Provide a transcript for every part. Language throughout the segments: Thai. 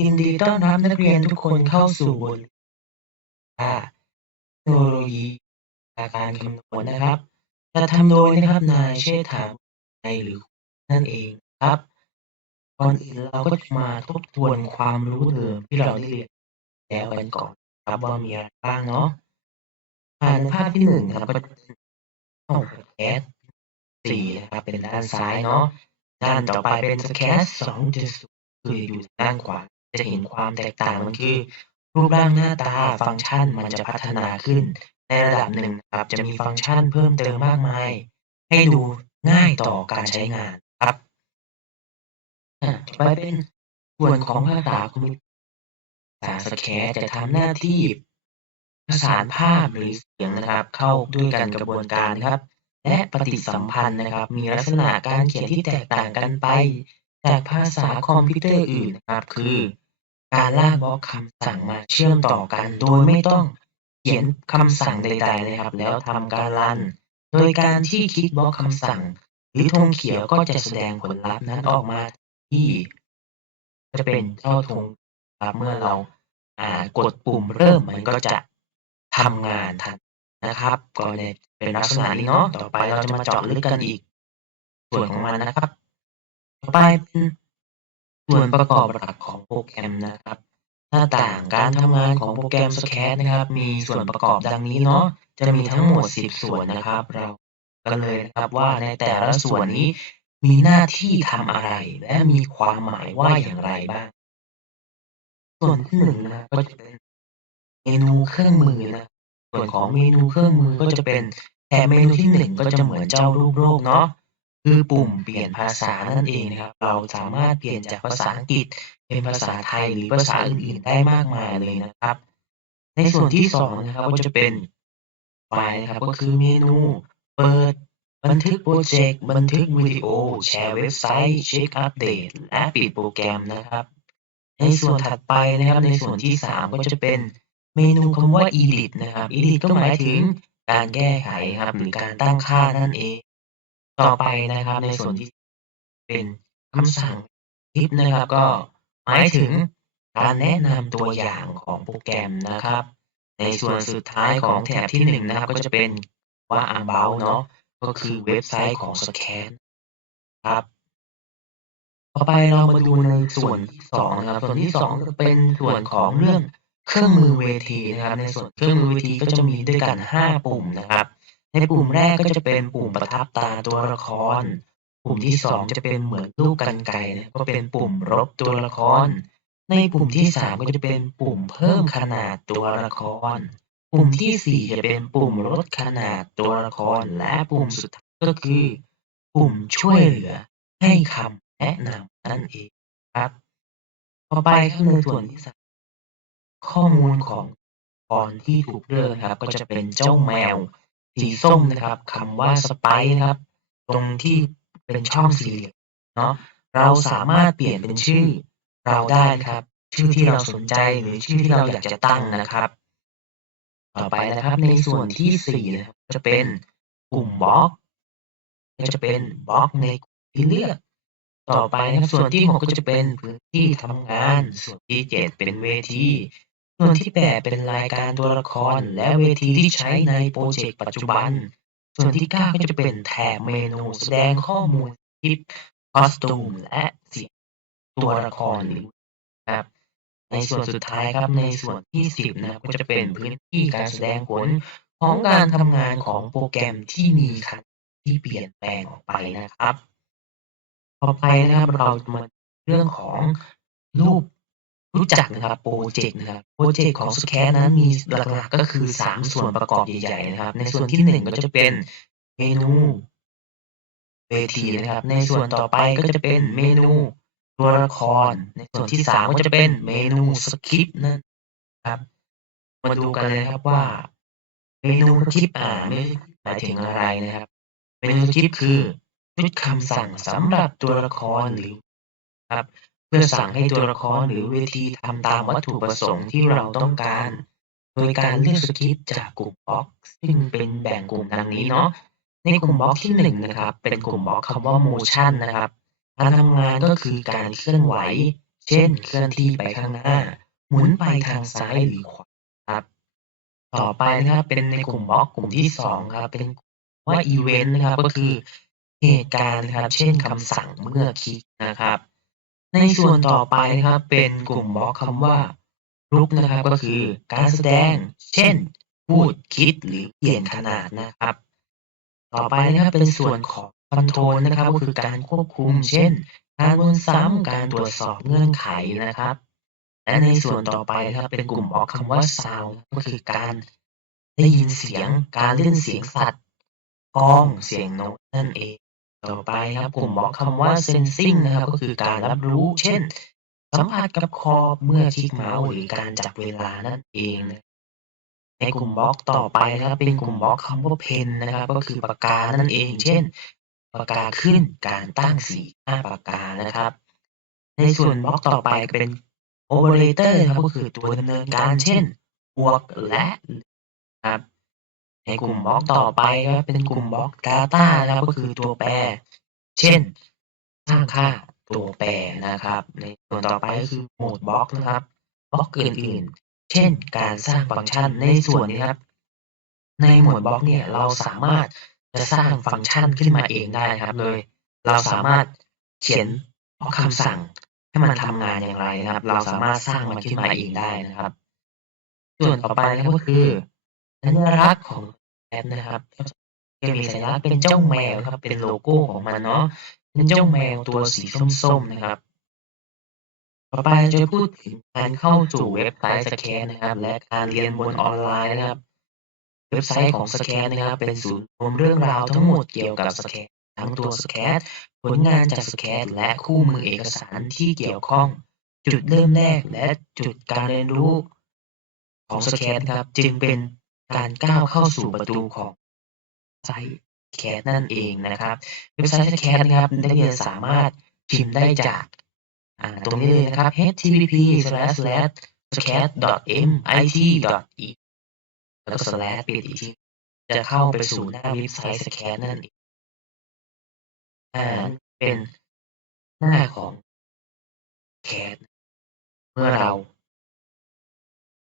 ยินดีต้อนรับนักเรียนทุกคนเข้าสู่บทอ่าเทคโนโลยีการคำนวณนะครับจะทำโดยนะครับนายเชษฐาในหรือนั่นเองครับก่อนอื่นเราก็จะมาทบทวนความรู้เดิมที่เราได้เรียนแล้วกันก่อนครับว่ามีอะไรบ้างเนาะผ่านภาพที่หนึ่งครับก็จะเป็นห้องแคสสี่นะครับเป็นด้านซ้ายเนาะด้านต่อไปเป็นสแคสสองจุดคืออยู่ด้านขวา จะเห็นความแตกต่างมันคือ รูปร่างหน้าตาฟังก์ชันมันจะพัฒนาขึ้น ในระดับหนึ่งครับจะมีฟังก์ชันเพิ่มเติมมากมาย ให้ดูง่ายต่อการใช้งานครับไปเป็นส่วนของภาษาคอมพิวเตอร์ภาษาสแคจะทำหน้าที่ประสานภาพหรือเสียงนะครับ เข้าด้วยกันกระบวนการครับ และปฏิสัมพันธ์นะครับ มีลักษณะการเขียนที่แตกต่างกันไป จากภาษาคอมพิวเตอร์อื่นนะครับ คือ การลากบล็อกคำสั่งมาเชื่อมต่อกัน โดยไม่ต้องเขียนคำสั่งใดๆนะครับ แล้วทำการรัน โดยการที่คลิกบล็อกคำสั่ง หรือธงเขียวก็จะแสดงผลลัพธ์นั้นออกมาที่ จะเป็นเจ้าธงครับเมื่อเราอ่ากดปุ่มเริ่มมันก็จะทำงานทันนะครับ ก็จะเป็นลักษณะนี้เนาะต่อไปเราจะมาเจาะลึกกันอีก ส่วนของมันนะครับ ต่อไปเป็นส่วนประกอบหลักของโปรแกรมนะครับ หน้าต่างการทำงานของโปรแกรมสแคทนะครับ มีส่วนประกอบดังนี้เนาะจะมีทั้งหมด 10 ส่วนนะครับ เรากันเลยนะครับว่าในแต่ละส่วนนี้มีหน้าที่ทำอะไร และมีความหมายว่าอย่างไรบ้าง ส่วนที่หนึ่งนะก็จะเป็นเมนูเครื่องมือนะส่วนของเมนูเครื่องมือก็จะเป็นแถบเมนูที่หนึ่งก็จะเหมือนเจ้ารูปโลกเนาะ คือปุ่มเปลี่ยนภาษานั่นเองนะครับ เราสามารถเปลี่ยนจากภาษาอังกฤษเป็นภาษาไทยหรือภาษาอื่นๆได้มากมายเลยนะครับ ในส่วนที่สองนะครับก็จะเป็นไฟล์นะครับก็คือเมนูเปิดบันทึกโปรเจกต์บันทึกวิดีโอ แชร์เว็บไซต์เช็คอัปเดตและปิดโปรแกรมนะครับ ในส่วนถัดไปนะครับในส่วนที่สามก็จะเป็นเมนูคำว่า edit นะครับ edit ก็หมายถึงการแก้ไขครับหรือการตั้งค่านั่นเอง ต่อไปนะครับ ในส่วนที่เป็นคำสั่งคลิปนะครับ ก็หมายถึงการแนะนำตัวอย่างของโปรแกรมนะครับ ในส่วนสุดท้ายของแถบที่หนึ่งนะครับ ก็จะเป็นว่า about เนาะก็คือเว็บไซต์ของ Scan ครับต่อไปเรามาดูในส่วนที่สองนะครับ ส่วนที่สองจะเป็นส่วนของเรื่องเครื่องมือเวทีนะครับ ในส่วนเครื่องมือเวทีก็จะมีด้วยกันห้าปุ่มนะครับ ในปุ่มแรกก็จะเป็นปุ่มประทับตาตัวละคร ปุ่มที่สองจะเป็นเหมือนลูกกรรไกรนะก็เป็นปุ่มรบตัวละคร ในปุ่มที่สามก็จะเป็นปุ่มเพิ่มขนาดตัวละคร ปุ่มที่สี่จะเป็นปุ่มลดขนาดตัวละคร และปุ่มสุดท้ายก็คือ ปุ่มช่วยเหลือ ให้คำแนะนำนั่นเองครับต่อไปครับในส่วนที่สามข้อมูลของกรที่ถูกเลือกครับ ก็จะเป็นเจ้าแมว สีส้มนะครับคำว่าสไปนะครับ ตรงที่เป็นช่องสี่เหลี่ยมเนาะเราสามารถเปลี่ยนเป็นชื่อเราได้ครับ ชื่อที่เราสนใจหรือชื่อที่เราอยากจะตั้งนะครับ ต่อไปนะครับในส่วนที่สี่นะครับจะเป็นกลุ่มบล็อกก็จะเป็นบล็อกในที่เลือก ต่อไปนะครับส่วนที่หกก็จะเป็นพื้นที่ทำงาน ส่วนที่เจ็ดเป็นเวที ส่วนที่แปดเป็นรายการตัวละครและเวทีที่ใช้ในโปรเจกต์ปัจจุบัน ส่วนที่เก้าก็จะเป็นแถบเมนูแสดงข้อมูลคลิปคอสตูมและเสียงตัวละครหรือครับในส่วนสุดท้ายครับในส่วนที่สิบนะก็จะเป็นพื้นที่การแสดงผลของการทำงานของโปรแกรมที่มีคันที่เปลี่ยนแปลงออกไปนะครับ ต่อไปนะครับเราจะมาเรื่องของรูป รู้จักนะครับโปรเจกต์นะครับโปรเจกต์ของสแคนั้นมีหลักๆก็คือสามส่วนประกอบใหญ่ๆนะครับ ในส่วนที่หนึ่งก็จะเป็นเมนูเวทีนะครับ ในส่วนต่อไปก็จะเป็นเมนูตัวละคร ในส่วนที่สามก็จะเป็นเมนูสคริปต์นะครับมาดูกันเลยครับว่า เมนูสคริปต์อ่าไม่หมายถึงอะไรนะครับ เมนูสคริปต์คือชุดคำสั่งสำหรับตัวละครหรือครับ เพื่อสั่งให้ตัวละครหรือเวทีทำตามวัตถุประสงค์ที่เราต้องการ โดยการเลือกสคริปต์จากกลุ่มบล็อก ซึ่งเป็นแบ่งกลุ่มดังนี้เนาะในกลุ่มบล็อกที่หนึ่งนะครับ เป็นกลุ่มบล็อกคำว่า motion นะครับการทำงานก็คือการเคลื่อนไหว เช่น เคลื่อนที่ไปข้างหน้า หมุนไปทางซ้ายหรือขวาครับ ต่อไปนะครับเป็นในกลุ่มบล็อกกลุ่มที่2ครับเป็นว่าอีเวนต์นะครับก็คือเหตุการณ์นะครับ เช่นคำสั่งเมื่อคลิกนะครับ ในส่วนต่อไปนะครับเป็นกลุ่มบล็อกคำว่ารุกนะครับก็คือการแสดง เช่น พูดคิดหรือเปลี่ยนขนาดนะครับ ต่อไปนะครับเป็นส่วนของคอนโทรลนะครับ ก็คือการควบคุม เช่น การวนซ้ำการตรวจสอบเงื่อนไขนะครับ และในส่วนต่อไปนะครับเป็นกลุ่มบล็อกคำว่า sound ก็คือการได้ยินเสียงการเล่นเสียงสัตว์กลองเสียงนกนั่นเอง ต่อไปครับกลุ่มบอกคำว่า sensing นะครับก็คือการรับรู้ เช่น สัมผัสกับขอเมื่อคลิกเมาส์หรือการจับเวลานั่นเองนะในกลุ่มบล็อกต่อไปนะครับเป็นกลุ่มบล็อกคำว่า pen นะครับ ก็คือปากกานั่นเอง เช่น ปากกาขึ้นการตั้งสีหน้าปากกานะครับ ในส่วนบล็อกต่อไปเป็น operator นะครับก็คือตัวดำเนินการเช่นบวกและครับ ในกลุ่มบล็อกต่อไปครับเป็นกลุ่มบล็อก data นะครับก็คือตัวแปร เช่น สร้างค่าตัวแปรนะครับ ในส่วนต่อไปก็คือโหมดบล็อกนะครับบล็อกอื่นๆ เช่น การสร้างฟังก์ชันในส่วนนี้ครับในหมวดบล็อกเนี่ยเราสามารถจะสร้างฟังก์ชันขึ้นมาเองได้ครับโดยเราสามารถเขียนบล็อกคำสั่งให้มันทำงานอย่างไรนะครับ เราสามารถสร้างมันขึ้นมาเองได้นะครับ ส่วนต่อไปนะครับก็คือสัญลักษณ์ของ แอปนะครับจะมีสัญลักษณ์เป็นเจ้าแมวครับเป็นโลโก้ของมันเนาะเป็นเจ้าแมวตัวสีส้มๆนะครับ ต่อไปจะพูดถึงการเข้าสู่เว็บไซต์สแกนนะครับ และการเรียนบนออนไลน์นะครับ เว็บไซต์ของสแกนนะครับ เป็นศูนย์รวมเรื่องราวทั้งหมดเกี่ยวกับสแกนทั้งตัวสแกนผลงานจากสแกนและคู่มือเอกสารที่เกี่ยวข้อง จุดเริ่มแรกและจุดการเรียนรู้ของสแกนครับจึงเป็น การก้าวเข้าสู่ประตูของไซต์แกนนั่นเองนะครับเว็บไซต์แกนนะครับนักเรียนสามารถพิมพ์ได้จากตรงนี้เลยนะครับ http scat mit e แล้วก็ slash ปิดอีกทีจะเข้าไปสู่หน้าเว็บไซต์สแกนนั่นเองอ่าเป็นหน้าของแคสเมื่อเรา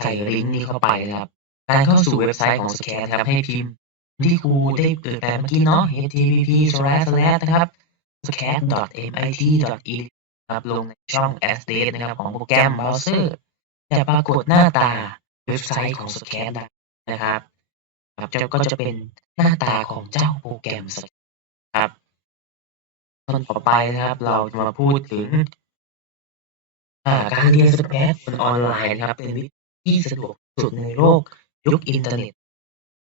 ใส่ลิงก์นี้เข้าไปนะครับ การเข้าสู่เว็บไซต์ของสแกนครับให้พิมพ์ที่ครูได้เปิดแบบเมื่อกี้เนาะ http slash slash นะครับ scan mit e ครับลงในช่อง Address นะครับของโปรแกรมเบราว์เซอร์จะปรากฏหน้าตาเว็บไซต์ของ scan นะครับครับจะก็จะเป็นหน้าตาของเจ้าโปรแกรม Scan ครับส่วนต่อไปนะครับ เราจะมาพูดถึงการเรียนสแกนบนออนไลน์นะครับ เป็นวิธีที่สะดวกสุดในโลก ยุคอินเทอร์เน็ต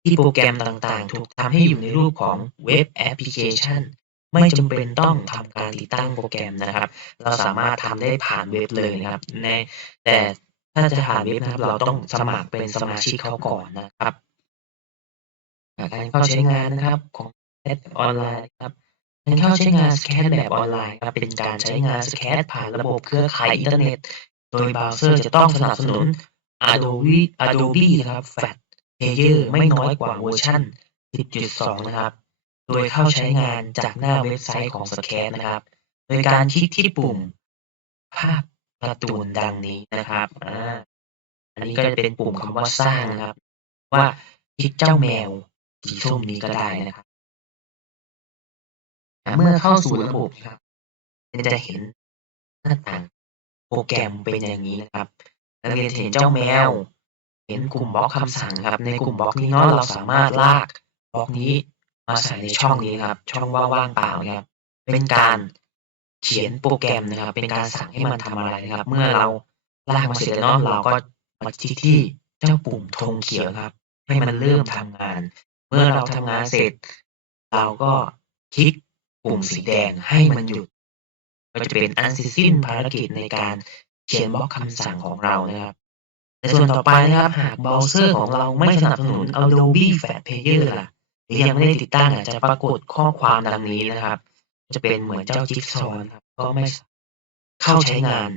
ที่โปรแกรมต่างๆ ถูกทำให้อยู่ในรูปของเว็บแอปพลิเคชัน ไม่จำเป็นต้องทำการติดตั้งโปรแกรมนะครับ เราสามารถทำได้ผ่านเว็บเลยนะครับ ในแต่ถ้าจะผ่านเว็บนะครับ เราต้องสมัครเป็นสมาชิกเขาก่อนนะครับการเข้าใช้งานนะครับของแอปออนไลน์ครับการเข้าใช้งานสแกนแบบออนไลน์ครับเป็นการใช้งานสแกนผ่านระบบเครือข่ายอินเทอร์เน็ต โดยเบราว์เซอร์จะต้องสนับสนุน Adobe Adobe นะครับ Flash Player ไม่น้อยกว่าเวอร์ชัน10.2 นะครับ โดยเข้าใช้งานจากหน้าเว็บไซต์ของสแกนนะครับ โดยการคลิกที่ปุ่ม ภาพการ์ตูนดังนี้นะครับอ่าอันนี้ก็จะเป็นปุ่มคำว่าสร้างนะครับ ว่าคลิกเจ้าแมวสีส้มนี้ก็ได้นะครับเมื่อเข้าสู่ระบบครับจะเห็นหน้าต่างโปรแกรมเป็นอย่างนี้นะครับ นักเรียนเห็นเจ้าแมว เห็นกลุ่มบล็อกคำสั่งครับ ในกลุ่มบล็อกนี้เนาะเราสามารถลากบล็อกนี้มาใส่ในช่องนี้ครับ ช่องว่างเปล่านะครับ เป็นการเขียนโปรแกรมนะครับ เป็นการสั่งให้มันทำอะไรนะครับ เมื่อเราลากมาเสร็จแล้วเนาะเราก็มาคลิกที่เจ้าปุ่มธงเขียวครับ ให้มันเริ่มทำงาน เมื่อเราทำงานเสร็จ เราก็คลิกปุ่มสีแดงให้มันหยุดก็จะเป็นอันสิ้นภารกิจในการ เขียนบล็อกคำสั่งของเรานะครับในส่วนต่อไปนะครับ หากเบราว์เซอร์ของเราไม่สนับสนุน Adobe Flash Player ล่ะหรือยังไม่ได้ติดตั้งอาจจะปรากฏข้อความดังนี้นะครับ จะเป็นเหมือนเจ้าจิ๊กซอว์ครับก็ไม่เข้าใช้งาน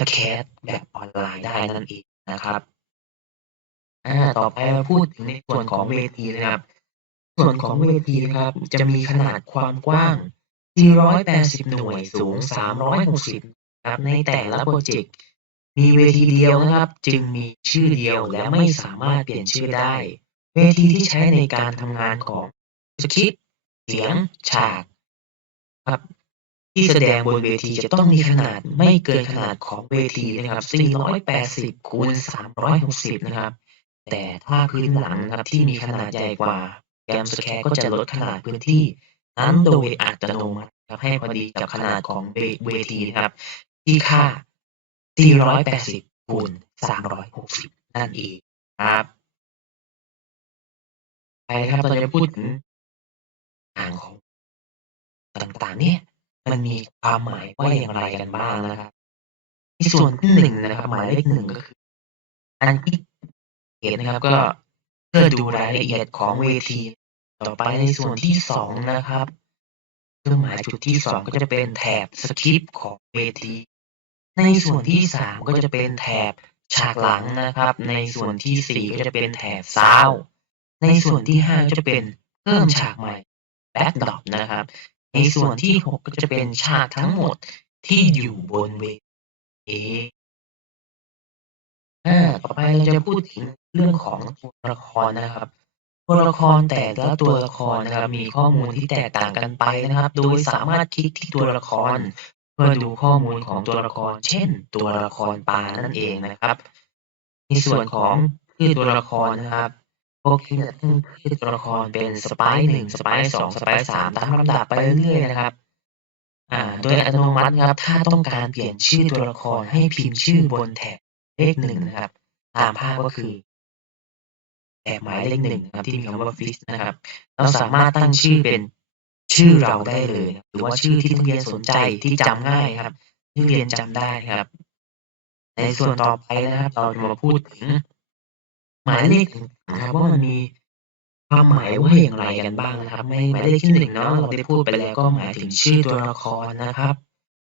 สแคนแบบออนไลน์ได้นั่นเองนะครับอ่าต่อไปมาพูดถึงในส่วนของเวทีนะครับ ส่วนของเวทีนะครับ จะมีขนาดความกว้าง 480 หน่วยสูง 360 ครับในแต่ละพรเจกต์มีเวทีเดียวนะครับ จึงมีชื่อเดียวและไม่สามารถเปลี่ยนชื่อได้ เวทีที่ใช้ในการทำงานของสคริปต์เสียงฉากครับที่แสดงบนเวทีจะต้องมีขนาดไม่เกินขนาดของเวทีนะครับ 480คูณ360 นะครับ แต่ถ้าพื้นหลังนะครับที่มีขนาดใหญ่กว่าแกมสแคร์ก็จะลดขนาดพื้นที่นั้นโดยอัตโนมัติครับให้พอดีกับขนาดของเวเวทีนะครับ ที่ค่า 480คูณ360 นั่นเองครับไปครับเราจะพูดถึงต่างของต่างๆ เนี่ย มันมีความหมายว่าอย่างไรกันบ้างนะครับในส่วนที่หนึ่งนะครับหมายเลขหนึ่งก็คือการคลิกเหตุนะครับ ก็เพื่อดูรายละเอียดของเวที ต่อไปในส่วนที่สองนะครับเครื่องหมายจุดที่สองก็จะเป็นแถบสคริปต์ของเวที ในส่วนที่สามก็จะเป็นแถบฉากหลังนะครับ ในส่วนที่สี่ก็จะเป็นแถบซาวในส่วนที่ห้าก็จะเป็นเพิ่มฉากใหม่แบ็กดรอปนะครับ ในส่วนที่หกก็จะเป็นฉากทั้งหมดที่อยู่บนเวทีอ่าต่อไปเราจะพูดถึงเรื่องของตัวละครนะครับตัวละครแต่ละตัวละครนะครับมีข้อมูลที่แตกต่างกันไปนะครับ โดยสามารถคลิกที่ตัวละคร พื่อดูข้อมูลของตัวละคร เช่น ตัวละครปลานั่นเองนะครับ ในส่วนของชื่อตัวละครนะครับพวกที่จะตั้งชื่อตัวละครเป็นสไปหนึ่งสไปสองสไปสามตามลำดับไปเรื่อยๆนะครับ อ่า โดยอัตโนมัตินะครับ ถ้าต้องการเปลี่ยนชื่อตัวละครให้พิมพ์ชื่อบนแถบเลขหนึ่งนะครับ ตามภาพก็คือแถบหมายเลขหนึ่งนะครับที่มีคำว่าฟิสนะครับ เราสามารถตั้งชื่อเป็น ชื่อเราได้เลยหรือว่าชื่อที่นักเรียนสนใจที่จำง่ายครับที่เรียนจำได้ครับ ในส่วนต่อไปนะครับ เราจะมาพูดถึง หมายเลขนะครับว่ามันมีความหมายว่าอย่างไรกันบ้างนะครับในหมายเลขที่หนึ่งเนาะเราได้พูดไปแล้วก็หมายถึงชื่อตัวละครนะครับ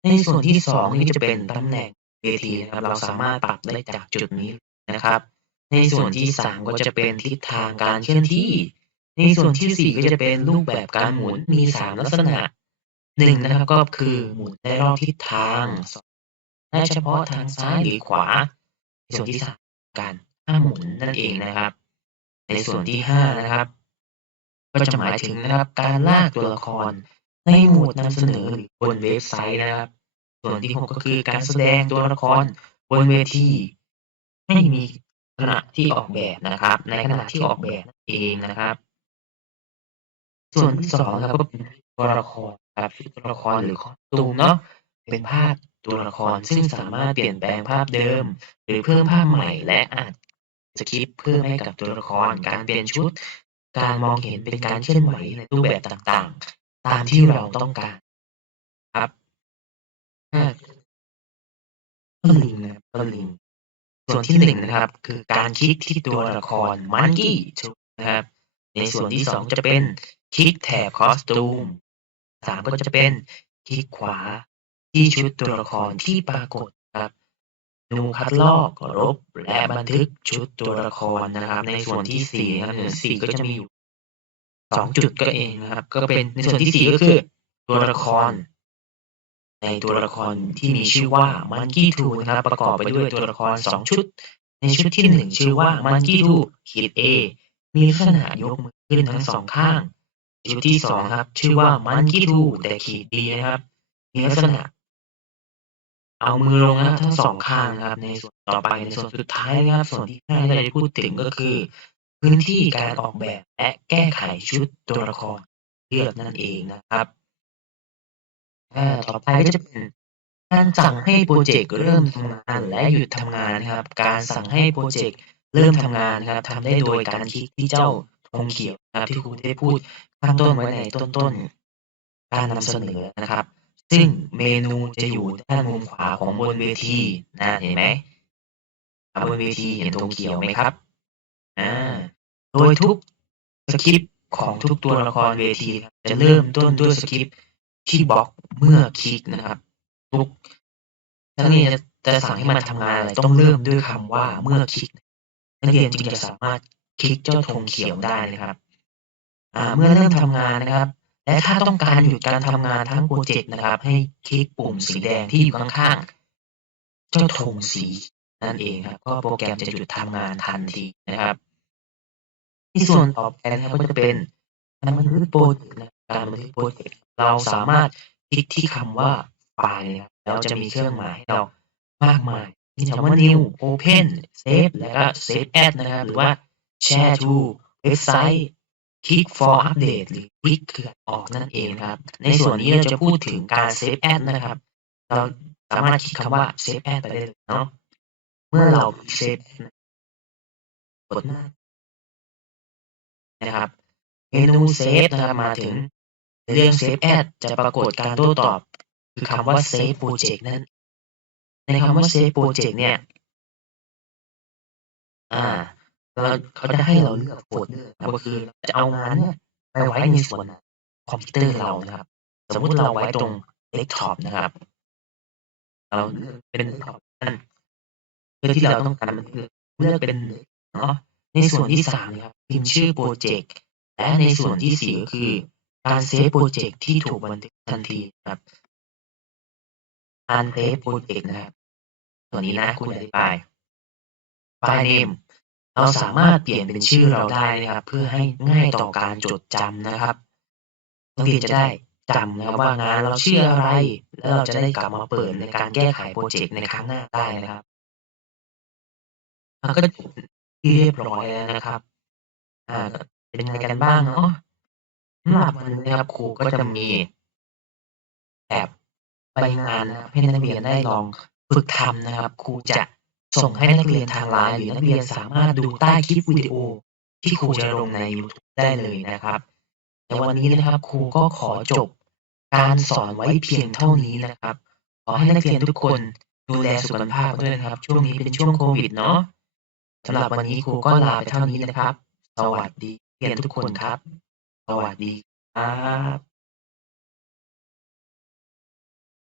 ในส่วนที่สองนี่จะเป็นตำแหน่งเวทีนะครับ เราสามารถปรับได้จากจุดนี้นะครับ ในส่วนที่สามก็จะเป็นทิศทางการเคลื่อนที่ ในส่วนที่สี่ก็จะเป็นรูปแบบการหมุนมีสามลักษณะหนึ่งนะครับก็คือหมุนในรอบทิศทางสองได้เฉพาะทางซ้ายหรือขวา ในส่วนที่สามการห้ามหมุนนั่นเองนะครับ ในส่วนที่ห้านะครับ ก็จะหมายถึงนะครับการลากตัวละครในหมวดนำเสนอหรือบนเว็บไซต์นะครับ ส่วนที่หกก็คือการแสดงตัวละครบนเวทีให้มีขณะที่ออกแบบนะครับ ในขณะที่ออกแบบเองนะครับ ส่วนที่สองนะครับก็เป็นตัวละครครับตัวละครหรือคอสตูมเนาะเป็นภาพตัวละครซึ่งสามารถเปลี่ยนแปลงภาพเดิม หรือเพิ่มภาพใหม่และอาจสคริปต์เพิ่มให้กับตัวละครการเปลี่ยนชุด การมองเห็นเป็นการเคลื่อนไหวในรูปแบบต่างๆ ตามที่เราต้องการครับต้นลิงนะครับต้นลิงส่วนที่หนึ่งนะครับ คือการคลิกที่ตัวละครมันกี้นะครับในส่วนที่สองจะเป็น คลิกแถบคอสตูมสามก็จะเป็นคลิกขวาที่ชุดตัวละครที่ปรากฏครับนูคัดลอกลบและบันทึกชุดตัวละครนะครับ ในส่วนที่สี่นะครับในสี่ก็จะมีอยู่สองจุดก็เองนะครับ ก็เป็นในส่วนที่สี่ก็คือ ตัวละคร ในตัวละครที่มีชื่อว่า Monkey 2นะครับ ประกอบไปด้วยตัวละครสองชุด ในชุดที่หนึ่งชื่อว่า Monkey 2ขีด A มีลักษณะยกมือขึ้นทั้งสองข้าง ชุดที่สองครับ ชื่อว่า Monkey 2แต่ขีด B นะครับ มีลักษณะ เอามือลงนะครับทั้งสองข้างนะครับ ในส่วนต่อไปในส่วนสุดท้ายนะครับ ส่วนที่ห้าที่เราจะพูดถึงก็คือ พื้นที่การออกแบบและแก้ไขชุดตัวละครเลือกนั่นเองนะครับต่อไปก็จะเป็นการสั่งให้โปรเจกต์เริ่มทำงานและหยุดทำงานนะครับ การสั่งให้โปรเจกต์เริ่มทำงานนะครับทำได้โดยการคลิกที่เจ้าธงเขียวนะครับ ที่ครูได้พูดข้างต้นไว้ในต้นๆการนำเสนอนะครับ ซึ่งเมนูจะอยู่ด้านมุมขวาของบนเวทีนะเห็นไหมบนเวทีเห็นธงเขียวไหมครับอ่าโดยทุกสคริปต์ของทุกตัวละครเวที จะเริ่มต้นด้วยสคริปต์ที่บล็อกเมื่อคลิกนะครับทุกนักเรียนจะสั่งให้มันทำงานอะไรต้องเริ่มด้วยคำว่าเมื่อคลิกนักเรียนจึงจะสามารถคลิกเจ้าธงเขียวได้นะครับ เมื่อเริ่มทำงานนะครับ และถ้าต้องการหยุดการทำงานทั้งโปรเจกต์นะครับ ให้คลิกปุ่มสีแดงที่อยู่ข้างๆเจ้าธงสีนั่นเองครับก็โปรแกรมจะหยุดทำงานทันทีนะครับ ที่ส่วนต่อไปนะครับก็จะเป็นการบันทึกโปรเจกต์นะการบันทึกโปรเจกต์เราสามารถคลิกที่คำว่าไฟล์นะครับแล้วจะมีเครื่องหมายให้เรามากมายมีคำว่า new open save แล้วก็ save as นะครับหรือว่า share to เว็บไซต์ click for update หรือ click เขื่อนออกนั่นเองครับ ในส่วนนี้เราจะพูดถึงการ save as นะครับ เราสามารถคลิกคำว่า save as ไปได้เลยเนาะ เมื่อเรา save กดหน้านะครับเมนูเซฟนะครับมาถึงเรื่อง Save As จะปรากฏการโต้ตอบ คือคำว่า Save Project นั่น ในคำว่า Save Project เนี่ย อ่า เราเขาจะให้เราเลือกโฟลเดอร์นะครับก็คือจะเอางานเนี่ยไปไว้ในส่วนคอมพิวเตอร์เรานะครับ สมมุติเราไว้ตรงเดสก์ท็อปนะครับ เราเลือกเป็นเดสก์ท็อปนั่นเพื่อที่เราต้องการมันคือเลือกเป็นเนาะในส่วนที่สามครับพิมพ์ชื่อโปรเจกต์และในส่วนที่สี่ก็คือ การเซฟโปรเจกต์ที่ถูกบันทึกทันทีครับการเซฟโปรเจกต์นะครับ ตัวนี้นะคุณอธิบายไฟล์เนม เราสามารถเปลี่ยนเป็นชื่อเราได้นะครับ เพื่อให้ง่ายต่อการจดจำนะครับนักเรียนจะได้จำนะครับว่างานเราชื่ออะไร แล้วเราจะได้กลับมาเปิดในการแก้ไขโปรเจกต์ในครั้งหน้าได้นะครับมันก็จบที่เรียบร้อยแล้วนะครับ อ่า เป็นยังไงกันบ้างเนาะสำหรับวันนี้นะครับครูก็จะมีแบบใบงานนะครับให้นักเรียนได้ลองฝึกทำนะครับครูจะ ส่งให้นักเรียนทางไลน์หรือนักเรียนสามารถดูใต้คลิปวิดีโอ ที่ครูจะลงใน YouTube ได้เลยนะครับในวันนี้นะครับครูก็ขอจบการสอนไว้เพียงเท่านี้นะครับ ขอให้นักเรียนทุกคนดูแลสุขภาพด้วยนะครับ ช่วงนี้เป็นช่วงโควิดเนาะสำหรับวันนี้ครูก็ลาไปเท่านี้นะครับ สวัสดีนักเรียนทุกคนครับ สวัสดีครับ